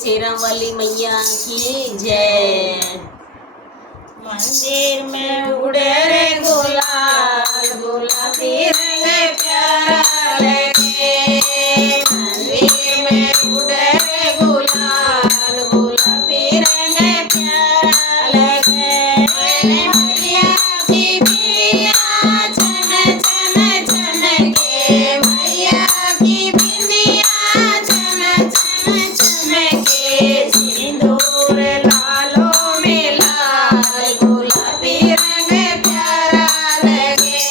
शेरावाली मैया की जय। मंदिर में उड़े रे गुलाल, गुलाबी रंग प्यारा लगे। मंदिर में उड़े रे गुलाल, गुलाबी रंग प्यारा लगे। मैया की बिंदिया चम चम चमके, मैया की बिंदिया चम चम चमके। सिंदूर लालों में लाल, गुलाबी रंग प्यारा लगे।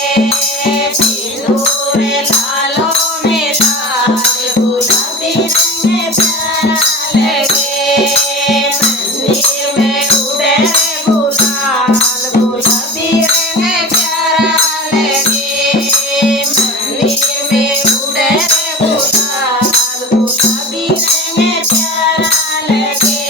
सिंदूर लालों में लाल, गुलाबी रंग प्यारा लगे। मंदिर में उड़े गुलाल, गुलाबी रंग प्यारा लगे। मंदिर में उड़े गुलाल, गुलाबी रंग प्यारा लगे।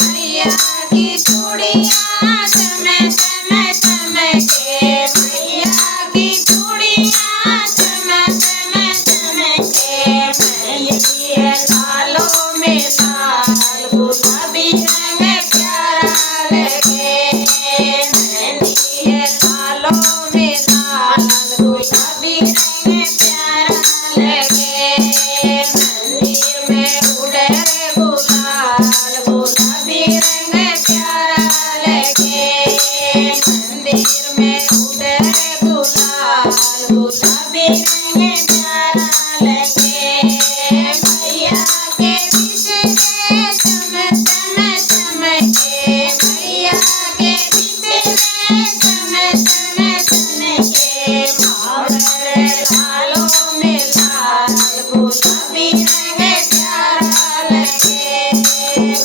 मैया की चूड़ियाँ चम चम चमके, मैया की चूड़ियाँ चम चम चमके। मैया लालों में लाल, गुलाबी रंग प्यारा लगे। मैया लालों में लाल, गुलाबी रंग प्यारा लगे। मंदिर में उड़े गुलाल, गुलाबी रंग प्यारा लगे। मंदिर में उड़े गुलाल, गुलाबी रंग प्यारा लगे। मैया के पीछे चम चम चमके, मैया के पीछे चम चम चमके। मावर लालों में लाल, गुलाबी रंग प्यारा लगे।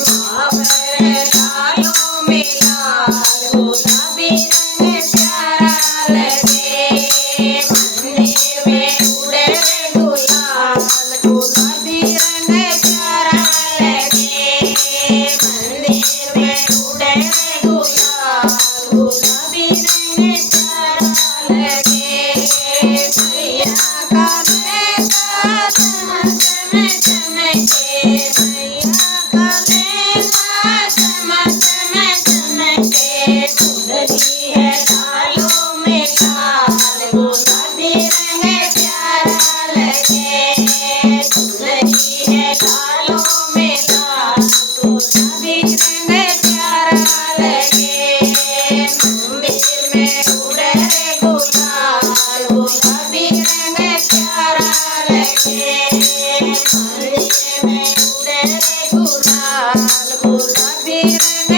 मावर लालों में लाल, गुलाबी रंग प्यारा लगे। मंदिर में उड़े गुलाल, गुलाबी रंग प्यारा लगे। मंदिर में उड़े गुलाल, गुलाबी रंग प्यारा लगे। मैया का लहंगा चम चम चमके, मैया का लहंगा चम चम चमके। चुनरी है लालों में लाल, गुलाबी रंग प्यारा लगे। चुनरी है लालों में लाल, गुलाबी रंग प्यारा लगे। मंदिर में उड़े गुलाल, गुलाबी रंग प्यारा लगे। मंदिर में उड़े गुलाल, गुलाबी रंग